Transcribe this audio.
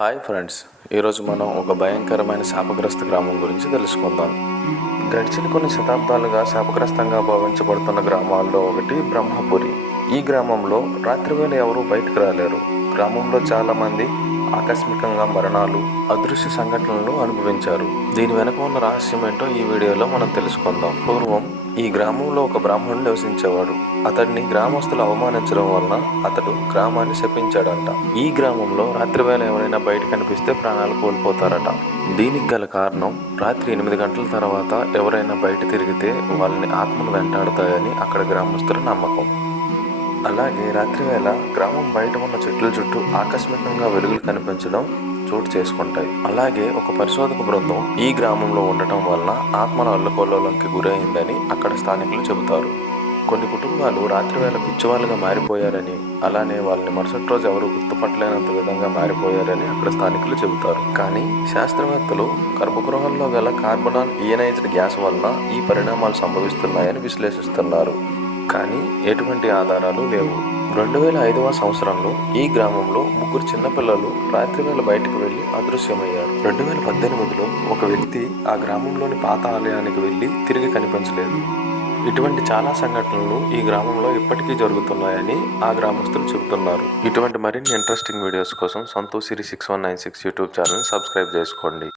Hi friends. ఈరోజు మనం ఒక భయంకరమైన శాపగ్రస్త గ్రామం గురించి తెలుసుకుందాం. గడిచిన కొన్ని శతాబ్దాలుగా శాపగ్రస్తంగా భావించబడుతున్న గ్రామాల్లో ఒకటి బ్రహ్మపురి. ఈ గ్రామంలో రాత్రివేళ ఎవరూ బయటకు రాలేరు. గ్రామంలో చాలామంది ఆకస్మికంగా మరణాలు అదృశ్య సంఘటనలను అనుభవించారు. దీని వెనక ఉన్న రహస్యం ఏంటో ఈ వీడియోలో మనం తెలుసుకుందాం. పూర్వం ఈ గ్రామంలో ఒక బ్రాహ్మణుడు నివసించేవాడు. అతడిని గ్రామస్తులు అవమానించడం వలన అతడు గ్రామాన్ని శపించాడంట. ఈ గ్రామంలో రాత్రివేళ ఎవరైనా బయట కనిపిస్తే ప్రాణాలు కోల్పోతారట. దీనికి గల కారణం రాత్రి ఎనిమిది గంటల తర్వాత ఎవరైనా బయట తిరిగితే వాళ్ళని ఆత్మలు వెంటాడుతాయని అక్కడ గ్రామస్తుల నమ్మకం. అలాగే రాత్రివేళ గ్రామం బయట ఉన్న చెట్ల చుట్టూ ఆకస్మికంగా వెలుగులు కనిపించడం చోటు చేసుకుంటాయి. అలాగే ఒక పరిశోధక బృందం ఈ గ్రామంలో ఉండటం వలన ఆత్మల అల్లకొల్లోలంకి గురైందని అక్కడ స్థానికులు చెబుతారు. కొన్ని కుటుంబాలు రాత్రివేళ పిచ్చివాళ్ళుగా మారిపోయారని అలానే వాళ్ళని మరుసటి రోజు ఎవరు గుర్తుపట్టలేనంత విధంగా మారిపోయారని అక్కడ స్థానికులు చెబుతారు. కానీ శాస్త్రవేత్తలు గర్భగృహంలో గల కార్బనాన్ ఇయనైజ్డ్ గ్యాస్ వలన ఈ పరిణామాలు సంభవిస్తున్నాయని విశ్లేషిస్తున్నారు. కానీ ఎటువంటి ఆధారాలు లేవు. రెండు వేల ఐదవ సంవత్సరంలో ఈ గ్రామంలో ముగ్గురు చిన్నపిల్లలు రాత్రివేళ బయటకు వెళ్ళి అదృశ్యమయ్యారు. రెండు వేల పద్దెనిమిదిలో ఒక వ్యక్తి ఆ గ్రామంలోని పాత ఆలయానికి వెళ్ళి తిరిగి కనిపించలేదు. ఇటువంటి చాలా సంఘటనలు ఈ గ్రామంలో ఇప్పటికీ జరుగుతున్నాయని ఆ గ్రామస్తులు చెబుతున్నారు. ఇటువంటి మరిన్ని ఇంట్రెస్టింగ్ వీడియోస్ కోసం Santosh Siri six one nine six YouTube channel subscribe చేసుకోండి.